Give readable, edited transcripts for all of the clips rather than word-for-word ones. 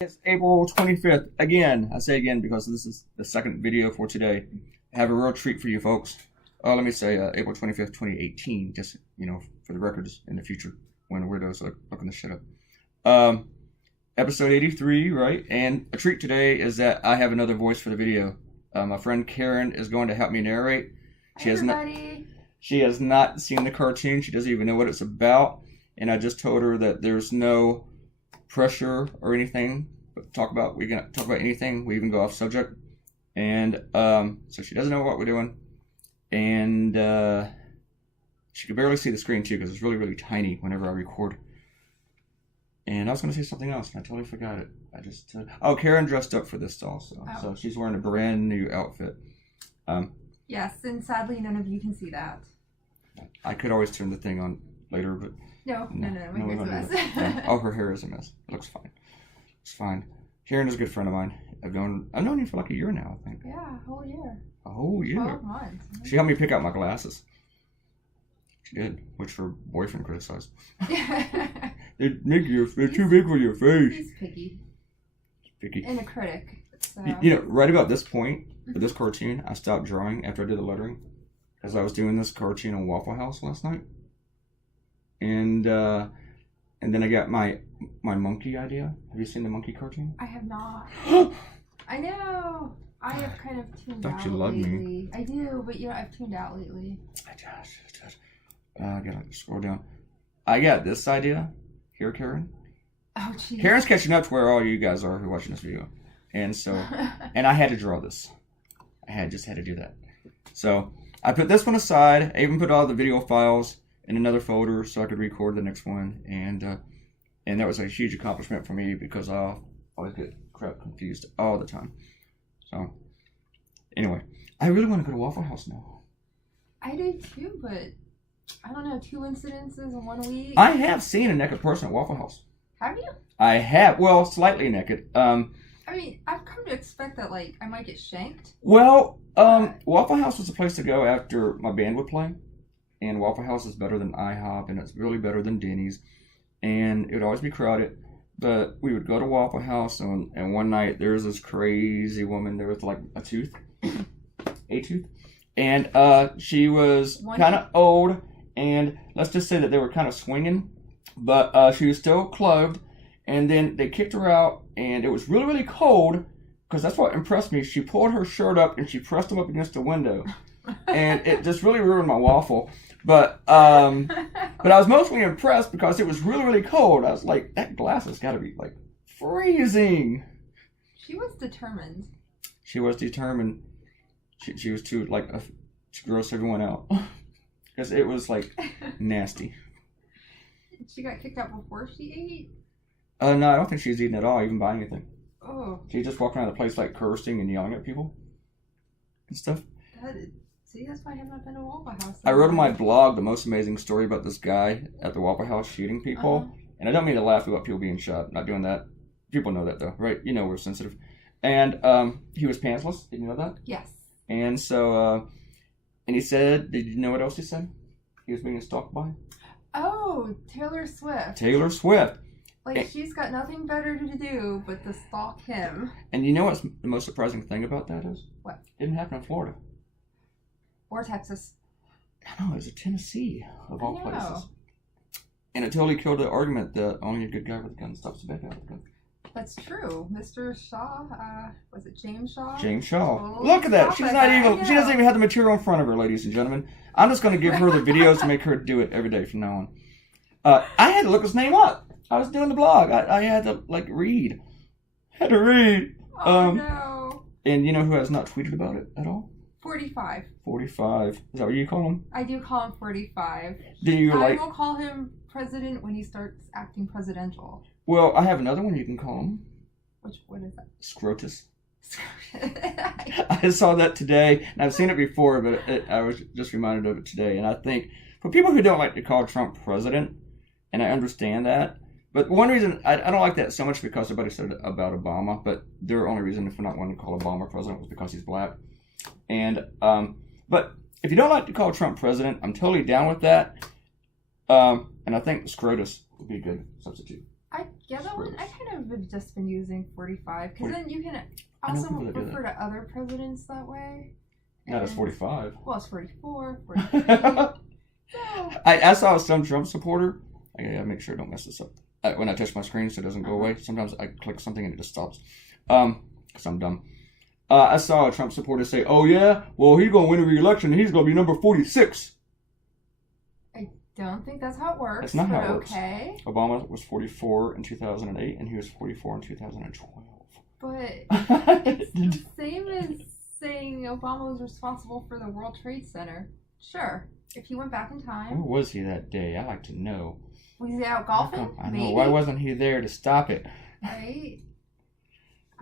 It's April 25th. Again, I say again because this is the second video for today. I have a real treat for you folks. Let me say April 25th, 2018, just, for the records in the future when weirdos are looking this shit up. Episode 83, right? And a treat today is that I have another voice for the video. My friend Karen is going to help me narrate. She has not seen the cartoon. She doesn't even know what it's about. And I just told her that there's no pressure or anything. But we can talk about anything. We even go off subject. And so she doesn't know what we're doing. And she can barely see the screen too because it's really, really tiny whenever I record. And I was going to say something else and I totally forgot it. Karen dressed up for this also. Oh. So she's wearing a brand new outfit. Yes, and sadly none of you can see that. I could always turn the thing on later, but no, my hair's a mess. Yeah. Oh, her hair is a mess. It looks fine. It's fine. Karen is a good friend of mine. I've known you for like a year now, I think. Yeah, a whole year. A whole year. 12 months. She helped me pick out my glasses. She did, which her boyfriend criticized. They're too big for your face. He's picky. Picky. And a critic. So. Right about this point for this cartoon, I stopped drawing after I did the lettering because I was doing this cartoon on Waffle House last night, and then I got my monkey idea. Have you seen the monkey cartoon? I have not. I know. I have kind of tuned out you loved lately. Me. I do, but I've tuned out lately. I gotta scroll down. I got this idea here, Karen. Oh, jeez. Karen's catching up to where all you guys are who are watching this video, and so and I had to draw this. I just had to do that. So I put this one aside. I even put all the video files in another folder so I could record the next one, and that was a huge accomplishment for me because I always get crap confused all the time. So anyway, I really want to go to Waffle House now. I do too, but I don't know, 2 incidences in 1 week. I have seen a naked person at Waffle House. Have you? I have. Well, slightly naked. I mean, I've come to expect that, I might get shanked. Well, Waffle House was the place to go after my band would play. And Waffle House is better than IHOP, and it's really better than Denny's. And it would always be crowded. But we would go to Waffle House, and one night there was this crazy woman. There was like a tooth. And she was kind of old. And let's just say that they were kind of swinging. But she was still clothed. And then they kicked her out. And it was really, really cold. Because that's what impressed me. She pulled her shirt up and she pressed them up against the window. And it just really ruined my waffle. But I was mostly impressed because it was really, really cold. I was like, that glass has got to be freezing. She was determined. She was determined. She was too to gross everyone out because it was nasty. She got kicked out before she ate? No, I don't think she was eating at all, even buying anything. Oh. She just walked around the place cursing and yelling at people and stuff. See, that's why I have not been to Waffle House. I wrote on my blog the most amazing story about this guy at the Waffle House shooting people. And I don't mean to laugh about people being shot. Not doing that. People know that though, right? We're sensitive. And he was pantsless. Did you know that? Yes. And so, and he said, did you know what else he said? He was being stalked by? Oh, Taylor Swift. Taylor Swift. She's got nothing better to do but to stalk him. And you know what's the most surprising thing about that is? What? It didn't happen in Florida. Or Texas. I know, it was in Tennessee, of all places. And it totally killed the argument that only a good guy with a gun stops a bad guy with a gun. That's true. Mr. Shaw, was it James Shaw? James Shaw. Look at that. She doesn't even have the material in front of her, ladies and gentlemen. I'm just going to give her the videos to make her do it every day from now on. I had to look his name up. I was doing the blog. I had to, read. Had to read. Oh, no. And you know who has not tweeted about it at all? 45. 45. Is that what you call him? I do call him 45. I will call him president when he starts acting presidential. Well, I have another one you can call him. What is that? Scrotus. I saw that today, and I've seen it before, but I was just reminded of it today. And I think for people who don't like to call Trump president, and I understand that, but one reason I don't like that so much because everybody said it about Obama, but their only reason for not wanting to call Obama president was because he's black. And but if you don't like to call Trump president, I'm totally down with that. And I think Scrotus would be a good substitute. I get that one. I kind of have just been using 45 because then you can I know also people that do refer to other presidents that way. Not as 45. Well, it's 44, 43. So, I saw some Trump supporter. I gotta make sure I don't mess this up. When I touch my screen so it doesn't go away, sometimes I click something and it just stops. Because I'm dumb. I saw a Trump supporter say, "Oh yeah, well he's gonna win a re-election and he's gonna be number 46." I don't think that's how it works. That's not how it works. Okay. Obama was 44 in 2008 and he was 44 in 2012. But it's the same as saying Obama was responsible for the World Trade Center. Sure, if he went back in time. Where was he that day? I like to know. Was he out golfing? I know. Maybe. Why wasn't he there to stop it? Right.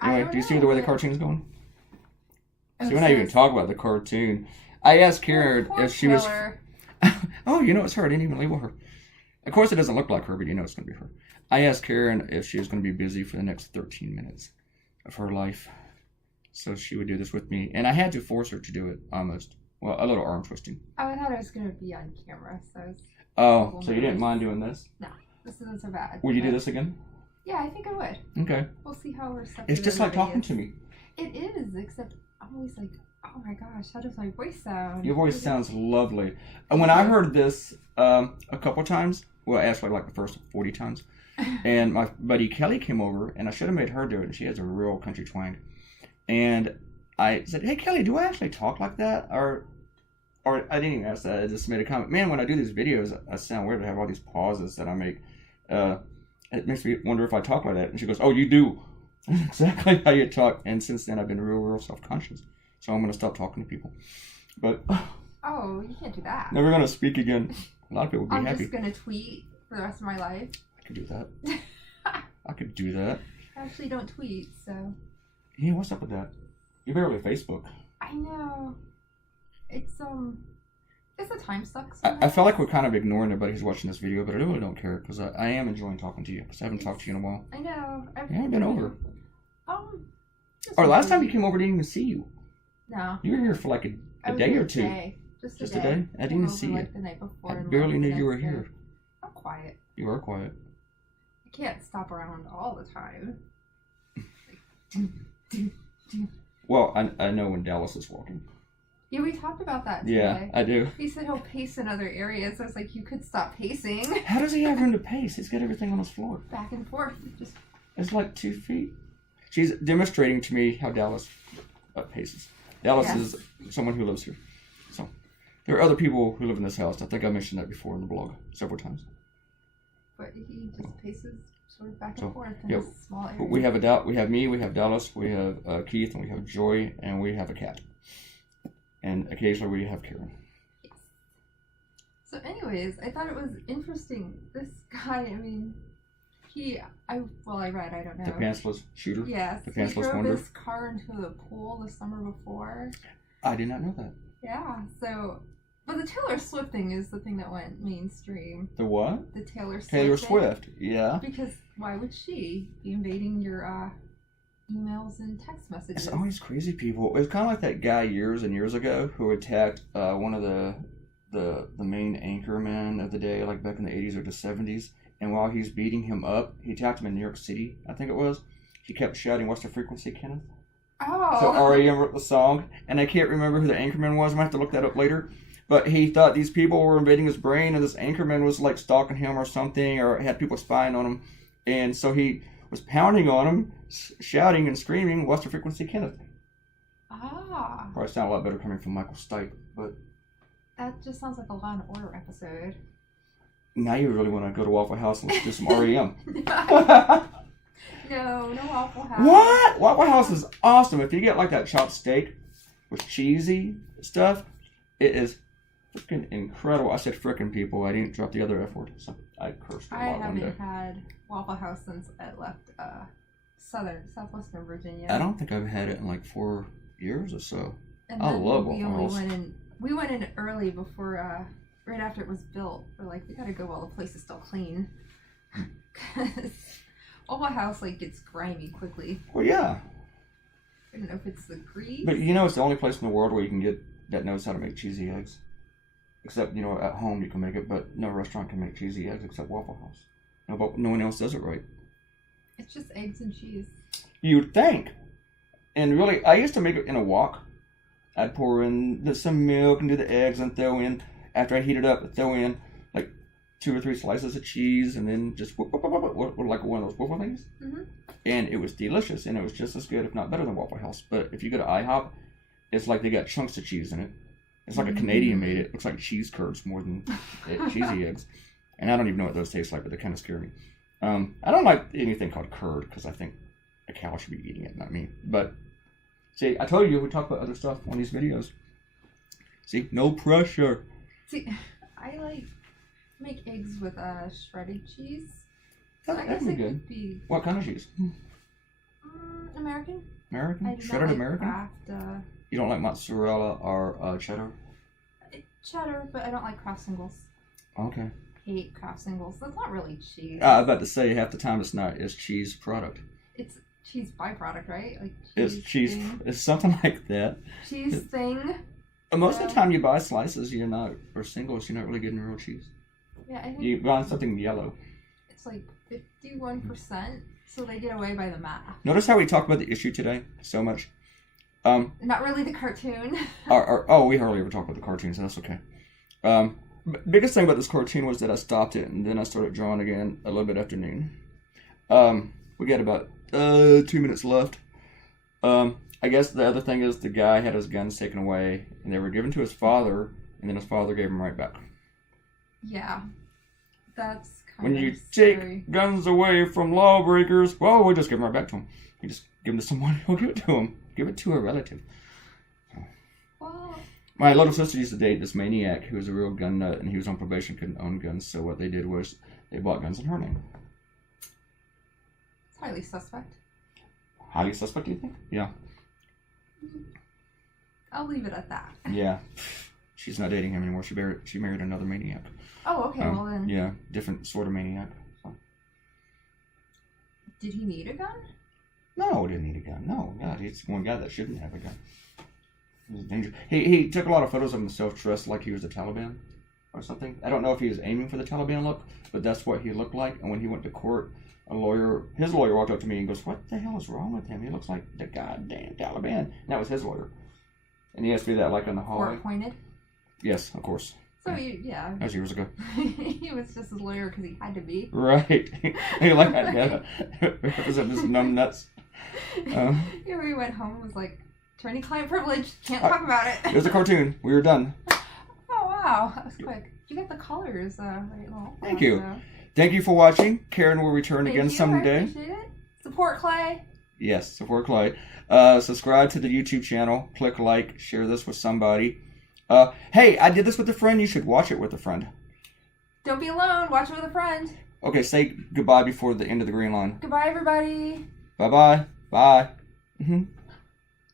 Anyway, do you see the way the cartoon's going? Oh, See, we're not even talking about the cartoon. I asked Karen if she was. Oh, you know it's her. I didn't even label her. Of course, it doesn't look like her, but you know it's going to be her. I asked Karen if she was going to be busy for the next 13 minutes of her life, so she would do this with me, and I had to force her to do it almost. Well, a little arm twisting. Oh, I thought I was going to be on camera, so. Oh, so you didn't mind doing this? No, this isn't so bad. Would you do this again? Yeah, I think I would. Okay. We'll see how receptive. It's just like talking to me. It is, except I'm always like, oh my gosh, how does my voice sound? Your voice sounds lovely. And when I heard this a couple times, well, actually like the first 40 times, and my buddy Kelly came over, and I should have made her do it, and she has a real country twang. And I said, "Hey, Kelly, do I actually talk like that?" Or I didn't even ask that. I just made a comment. Man, when I do these videos, I sound weird. I have all these pauses that I make. It makes me wonder if I talk like that. And she goes, "Oh, you do." Exactly how you talk. And since then, I've been real self-conscious. So I'm going to stop talking to people. But oh, you can't do that. Never going to speak again. A lot of people would be happy. I'm just going to tweet for the rest of my life. I could do that. I could do that. I actually don't tweet, so. Yeah, what's up with that? You barely Facebook. I know. It's the time sucks. I feel like we're kind of ignoring everybody who's watching this video, but I really don't care because I am enjoying talking to you because I haven't talked to you in a while. I know. I haven't been over. Or last time you came over, I didn't even see you. No. You were here for like a day or two. Just a day? I didn't even see you. The night before. I barely knew you were here. I'm quiet. You are quiet. I can't stop around all the time. Well, I know when Dallas is walking. Yeah, we talked about that today. Yeah, I do. He said he'll pace in other areas. I was like, you could stop pacing. How does he have room to pace? He's got everything on his floor. Back and forth. It's like 2 feet. She's demonstrating to me how Dallas paces. Dallas is someone who lives here. So there are other people who live in this house. I think I mentioned that before in the blog several times. But he just paces sort of back and forth in this small area. We have me, we have Dallas, we have Keith, and we have Joy, and we have a cat. And occasionally we have Karen. Yes. So anyways, I thought it was interesting. This guy, I mean, I read, I don't know. The pantsless shooter? Yes. The pantsless he drove wonder? his car into the pool the summer before. I did not know that. Yeah, so, but the Taylor Swift thing is the thing that went mainstream. The what? The Taylor Swift Taylor thing. Swift, yeah. Because why would she be invading your emails and text messages? It's always crazy people. It was kind of like that guy years and years ago who attacked one of the main anchormen of the day, like back in the 80s or the 70s. And while he's beating him up, he attacked him in New York City, I think it was. He kept shouting, "What's the frequency, Kenneth?" Oh. So REM wrote the song, and I can't remember who the anchorman was. I might have to look that up later. But he thought these people were invading his brain, and this anchorman was like stalking him or something, or had people spying on him. And so he was pounding on him, shouting and screaming, "What's the frequency, Kenneth?" Ah. Probably sound a lot better coming from Michael Stipe, but... That just sounds like a Law and Order episode. Now you really want to go to Waffle House and do some REM. No Waffle House. What? Waffle House is awesome. If you get like that chopped steak with cheesy stuff, it is freaking incredible. I said frickin' people. I didn't drop the other F word, so I cursed a lot one day. I haven't had Waffle House since I left southwestern Virginia. I don't think I've had it in like 4 years or so. And I love Waffle House. We went in early before, right after it was built. We're like, we gotta go while the place is still clean. Because Waffle House gets grimy quickly. Well, yeah. I don't know if it's the grease. But it's the only place in the world where you can get that knows how to make cheesy eggs. Except, at home you can make it, but no restaurant can make cheesy eggs except Waffle House. No one else does it right. It's just eggs and cheese. You'd think. And really, I used to make it in a wok. I'd pour in some milk and do the eggs and throw in, after I heat it up, throw in like 2 or 3 slices of cheese and then just like one of those waffle things. Mm-hmm. And it was delicious, and it was just as good, if not better than Waffle House. But if you go to IHOP, it's like they got chunks of cheese in it. It's like a Canadian made it. It looks like cheese curds more than cheesy eggs. And I don't even know what those taste like, but they kind of scare me. I don't like anything called curd because I think a cow should be eating it, not me. But see, I told you we talk about other stuff on these videos. See, no pressure. See, I make eggs with shredded cheese. So That'd be good. What kind of cheese? American. American? I do Shredded not like American? Kraft, You don't like mozzarella or cheddar? Cheddar, but I don't like Kraft singles. Okay. Hate Kraft singles. That's not really cheese. I was about to say, half the time it's not. It's cheese product. It's cheese byproduct, right? Like It's cheese. Thing. It's something like that. Cheese thing. Most of the time you buy slices, or singles, you're not really getting real cheese. Yeah, I think You buy something yellow. it's like 51%, so they get away by the math. Notice how we talked about the issue today so much. Not really the cartoon. We hardly ever talk about the cartoon, so that's okay. Biggest thing about this cartoon was that I stopped it, and then I started drawing again a little bit after noon. We got about 2 minutes left. I guess the other thing is the guy had his guns taken away, and they were given to his father, and then his father gave them right back. Yeah, that's kind When of you scary. take guns away from lawbreakers, well, we'll just give them right back to them. You just give them to someone who'll give it to them. Give it to a relative. Well, My little sister used to date this maniac who was a real gun nut, and he was on probation, couldn't own guns, so what they did was they bought guns in her name. it's highly suspect. Highly suspect, do you think? Yeah. I'll leave it at that. Yeah. She's not dating him anymore. She married another maniac. Oh, okay, well then. Yeah, different sort of maniac. So. Did he need a gun? No, didn't need a gun. No, God, he's one guy that shouldn't have a gun. He was dangerous. He took a lot of photos of himself dressed like he was the Taliban or something. I don't know if he was aiming for the Taliban look, but that's what he looked like. And when he went to court, his lawyer walked up to me and goes, "What the hell is wrong with him? He looks like the goddamn Taliban." And that was his lawyer. And he asked me that like in the hallway. Court appointed? Yes, of course. So, yeah. That was years ago. He was just his lawyer because he had to be. Right. He like that. Represent his numb nuts. Yeah, we went home and was like, attorney-client privilege, can't talk about it. It was a cartoon. We were done. Oh, wow. That was quick. You got the colors right along. Thank you. Thank you for watching. Karen will return again someday. I appreciate it. Support Clay. Yes, support Clay. Subscribe to the YouTube channel. Click like. Share this with somebody. Hey, I did this with a friend. You should watch it with a friend. Don't be alone. Watch it with a friend. Okay, say goodbye before the end of the green line. Goodbye, everybody. Bye-bye. Bye. Mm-hmm.